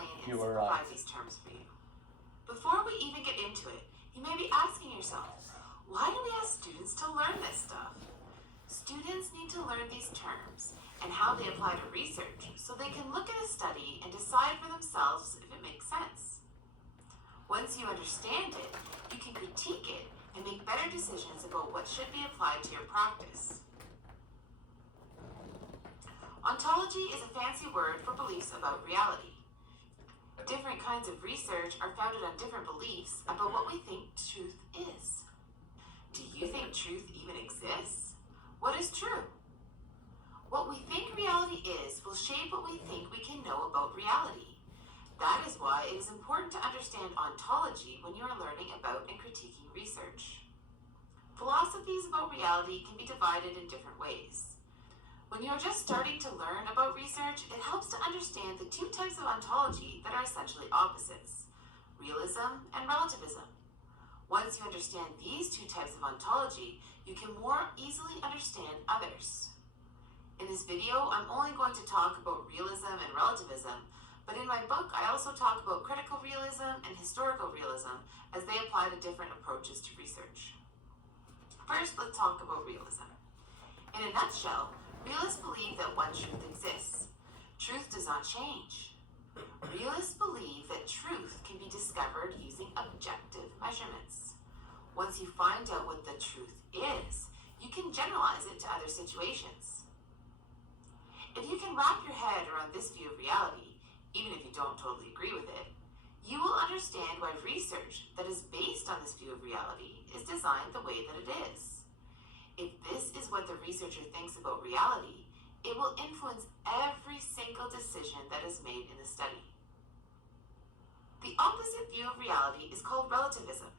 explain and simplify these terms for you. Before we even get into it, you may be asking yourself, why do we ask students to learn this stuff? Students need to learn these terms and how they apply to research so they can look at a study and decide for themselves if it makes sense. Once you understand it, you can critique it and make better decisions about what should be applied to your practice. Ontology is a fancy word for beliefs about reality. Different kinds of research are founded on different beliefs about what we think truth is. Do you think truth even exists? What is true? What we think reality is will shape what we think we can know about reality. That is why it is important to understand ontology when you are learning about and critiquing research. Philosophies about reality can be divided in different ways. When you are just starting to learn about research, it helps to understand the two types of ontology that are essentially opposites, realism and relativism. Once you understand these two types of ontology, you can more easily understand others. In this video, I'm only going to talk about realism and relativism, but in my book, I also talk about critical realism and historical realism as they apply to different approaches to research. First, let's talk about realism. In a nutshell, realists believe that one truth exists. Truth does not change. Realists believe that truth can be discovered using objective measurements. Once you find out what the truth is, you can generalize it to other situations. If you can wrap your head around this view of reality, even if you don't totally agree with it, you will understand why research that is based on this view of reality is designed the way that it is. If this is what the researcher thinks about reality, it will influence every single decision that is made in the study. The opposite view of reality is called relativism.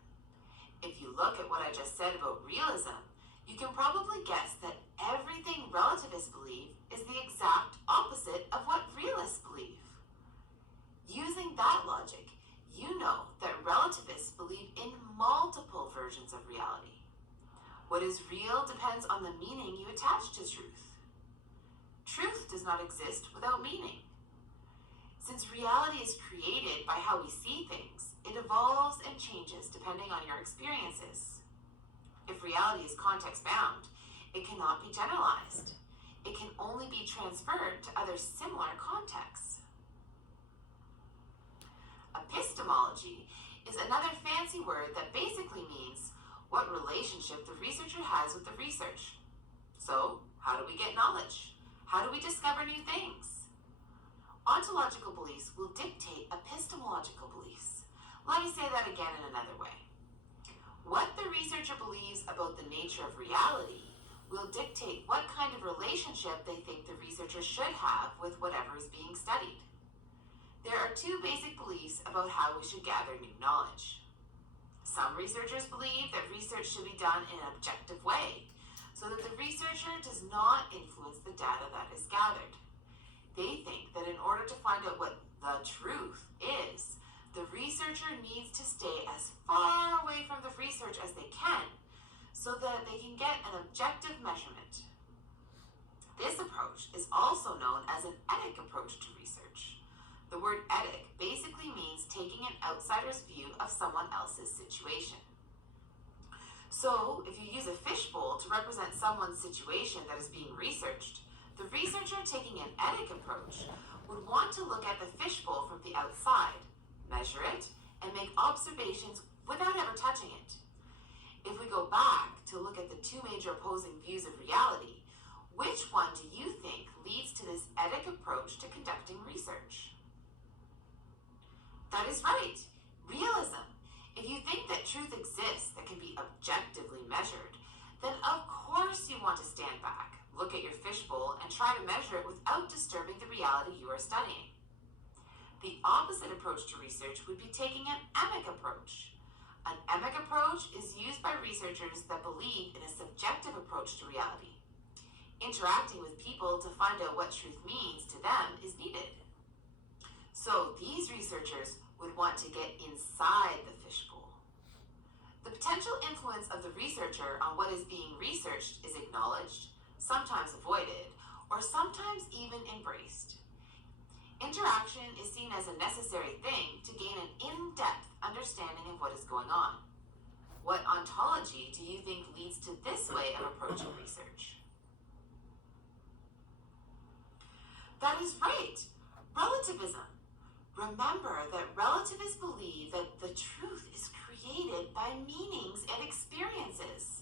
If you look at what I just said about realism, you can probably guess that everything relativists believe is the exact opposite of what realists believe. Using that logic, you know that relativists believe in multiple versions of reality. What is real depends on the meaning you attach to truth. Truth does not exist without meaning. Since reality is created by how we see things, it evolves and changes depending on your experiences. If reality is context-bound, it cannot be generalized. It can only be transferred to other similar contexts. Epistemology is another fancy word that basically means what relationship the researcher has with the research. So, how do we get knowledge? How do we discover new things? Ontological beliefs will dictate epistemological beliefs. Let me say that again in another way. What the researcher believes about the nature of reality will dictate what kind of relationship they think the researcher should have with whatever is being studied. There are two basic beliefs about how we should gather new knowledge. Some researchers believe that research should be done in an objective way, so that the researcher does not influence the data that is gathered. They think that in order to find out what the truth is, the researcher needs to stay as far away from the research as they can, so that they can get an objective measurement. This approach is also known as an etic approach to research. The word etic basically means taking an outsider's view of someone else's situation. So, if you use a fishbowl to represent someone's situation that is being researched, the researcher taking an etic approach would want to look at the fishbowl from the outside, measure it, and make observations without ever touching it. If we go back to look at the two major opposing views of reality, which one do you think leads to this etic approach to conducting research? That is right, realism. If you think that truth exists that can be objectively measured, then of course you want to stand back, look at your fishbowl, and try to measure it without disturbing the reality you are studying. The opposite approach to research would be taking an emic approach. An emic approach is used by researchers that believe in a subjective approach to reality. Interacting with people to find out what truth means to them is needed. So these researchers would want to get inside the fishbowl. The potential influence of the researcher on what is being researched is acknowledged, sometimes avoided, or sometimes even embraced. Interaction is seen as a necessary thing to gain an in-depth understanding of what is going on. What ontology do you think leads to this way of approaching research? That is right, relativism. Remember that relativists believe that the truth is created by meanings and experiences.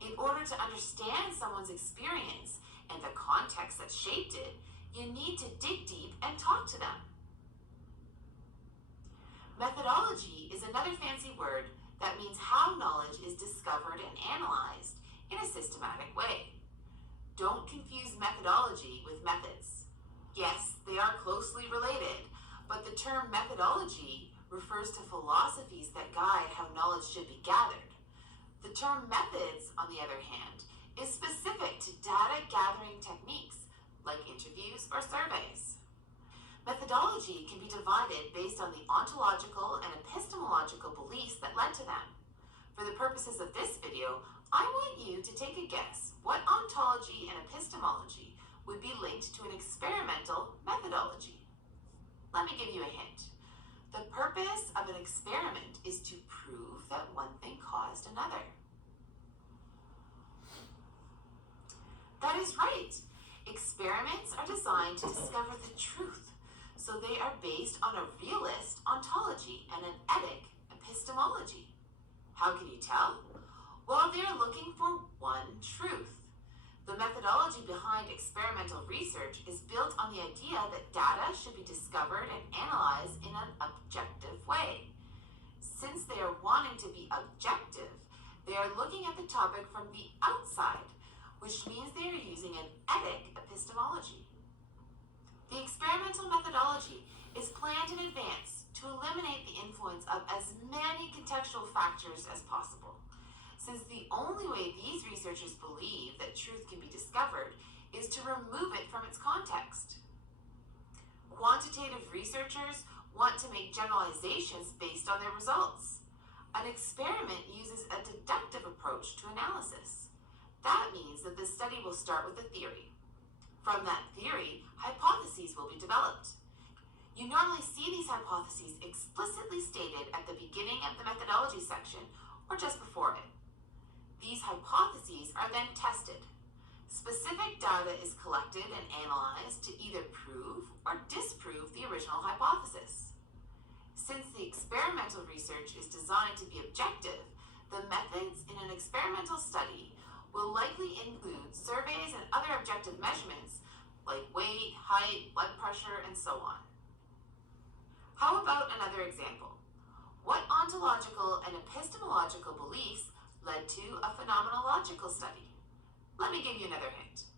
In order to understand someone's experience and the context that shaped it, you need to dig deep and talk to them. Methodology is another fancy word that means how knowledge is discovered and analyzed in a systematic way. Don't confuse methodology with methods. Yes, they are closely related, but the term methodology refers to philosophies that guide how knowledge should be gathered. The term methods, on the other hand, is specific to data gathering techniques like interviews or surveys. Methodology can be divided based on the ontological and epistemological beliefs that led to them. For the purposes of this video, I want you to take a guess what ontology and epistemology would be linked to an experimental methodology. Let me give you a hint. The purpose of an experiment is to prove that one thing caused another. That is right. Experiments are designed to discover the truth, so they are based on a realist ontology and an etic epistemology. How can you tell? Well, they are looking for one truth. The methodology behind experimental research is built on the idea that data should be discovered and analyzed in an objective way. Since they are wanting to be objective, they are looking at the topic from the outside, which means they are using an etic epistemology. The experimental methodology is planned in advance to eliminate the influence of as many contextual factors as possible, since the only way these researchers believe that truth can be discovered is to remove it from its context. Quantitative researchers want to make generalizations based on their results. An experiment uses a deductive approach to analysis. That means that the study will start with a theory. From that theory, hypotheses will be developed. You normally see these hypotheses explicitly stated at the beginning of the methodology section or just before it. These hypotheses are then tested. Specific data is collected and analyzed to either prove or disprove the original hypothesis. Since the experimental research is designed to be objective, the methods in an experimental study will likely include surveys and other objective measurements like weight, height, blood pressure, and so on. How about another example? What ontological and epistemological beliefs led to a phenomenological study? Let me give you another hint.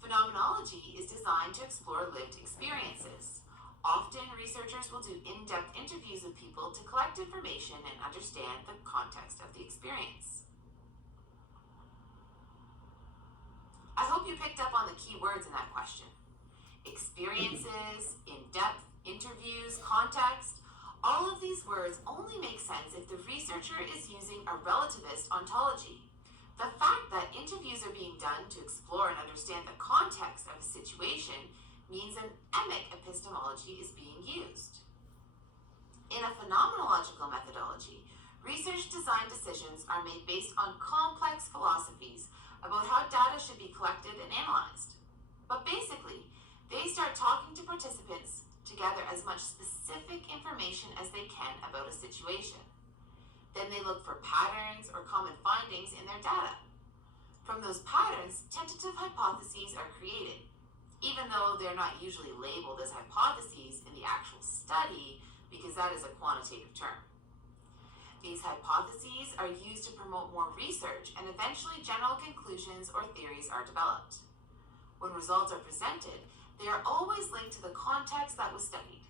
Phenomenology is designed to explore lived experiences. Often, researchers will do in-depth interviews with people to collect information and understand the context of the experience. I hope you picked up on the key words in that question. Experiences, in-depth, interviews, context. All of these words only make sense if the researcher is using a relativist ontology. The fact that interviews are being done to explore and understand the context of a situation means an emic epistemology is being used. In a phenomenological methodology, research design decisions are made based on complex philosophies about how data should be collected and analyzed. But basically, they start talking to participants to gather as much specific information as they can about a situation. Then they look for patterns or common findings in their data. From those patterns, tentative hypotheses are created, even though they're not usually labeled as hypotheses in the actual study because that is a quantitative term. These hypotheses are used to promote more research, and eventually general conclusions or theories are developed. When results are presented, they are always linked to the context that was studied.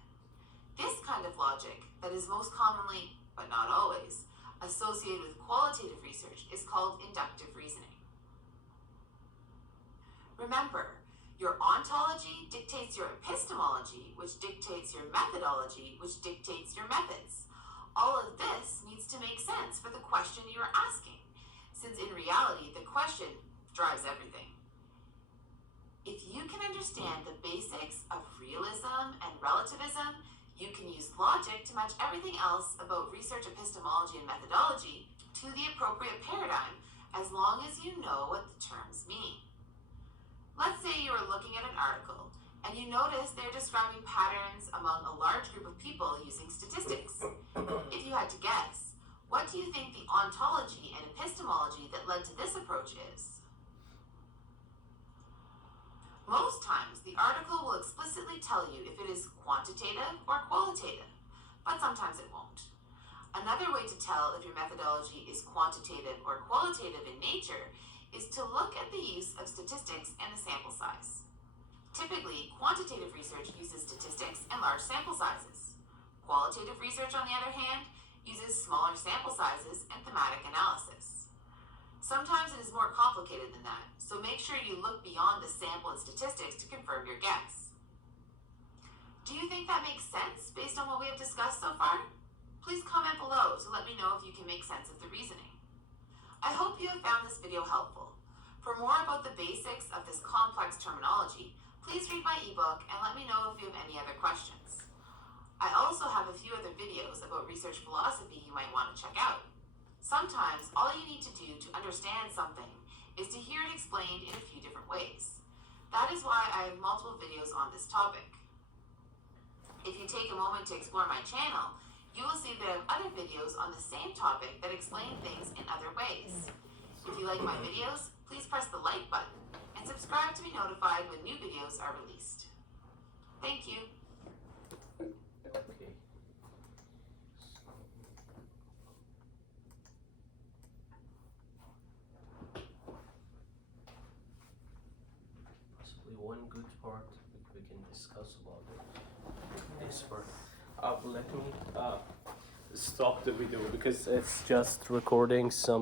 This kind of logic that is most commonly, but not always, associated with qualitative research is called inductive reasoning. Remember, your ontology dictates your epistemology, which dictates your methodology, which dictates your methods. All of this needs to make sense for the question you are asking, since in reality, the question drives everything. If you can understand the basics of realism and relativism, you can use logic to match everything else about research epistemology and methodology to the appropriate paradigm, as long as you know what the terms mean. Let's say you are looking at an article and you notice they're describing patterns among a large group of people using statistics. If you had to guess, what do you think the ontology and epistemology that led to this approach is? Most times, the article will explicitly tell you if it is quantitative or qualitative, but sometimes it won't. Another way to tell if your methodology is quantitative or qualitative in nature is to look at the use of statistics and the sample size. Typically, quantitative research uses statistics and large sample sizes. Qualitative research, on the other hand, uses smaller sample sizes and thematic analysis. Sometimes it is more complicated than that, so make sure you look beyond the sample and statistics to confirm your guess. Do you think that makes sense based on what we have discussed so far? Please comment below to let me know if you can make sense of the reasoning. I hope you have found this video helpful. For more about the basics of this complex terminology, please read my ebook and let me know if you have any other questions. I also have a few other videos about research philosophy you might want to check out. Sometimes all you need to do to understand something is to hear it explained in a few different ways. That is why I have multiple videos on this topic. If you take a moment to explore my channel, you will see that I have other videos on the same topic that explain things in other ways. If you like my videos, please press the like button and subscribe to be notified when new videos are released. Thank you. Okay. Possibly one good part we can discuss about it. This part. Let me stop the video because it's just recording some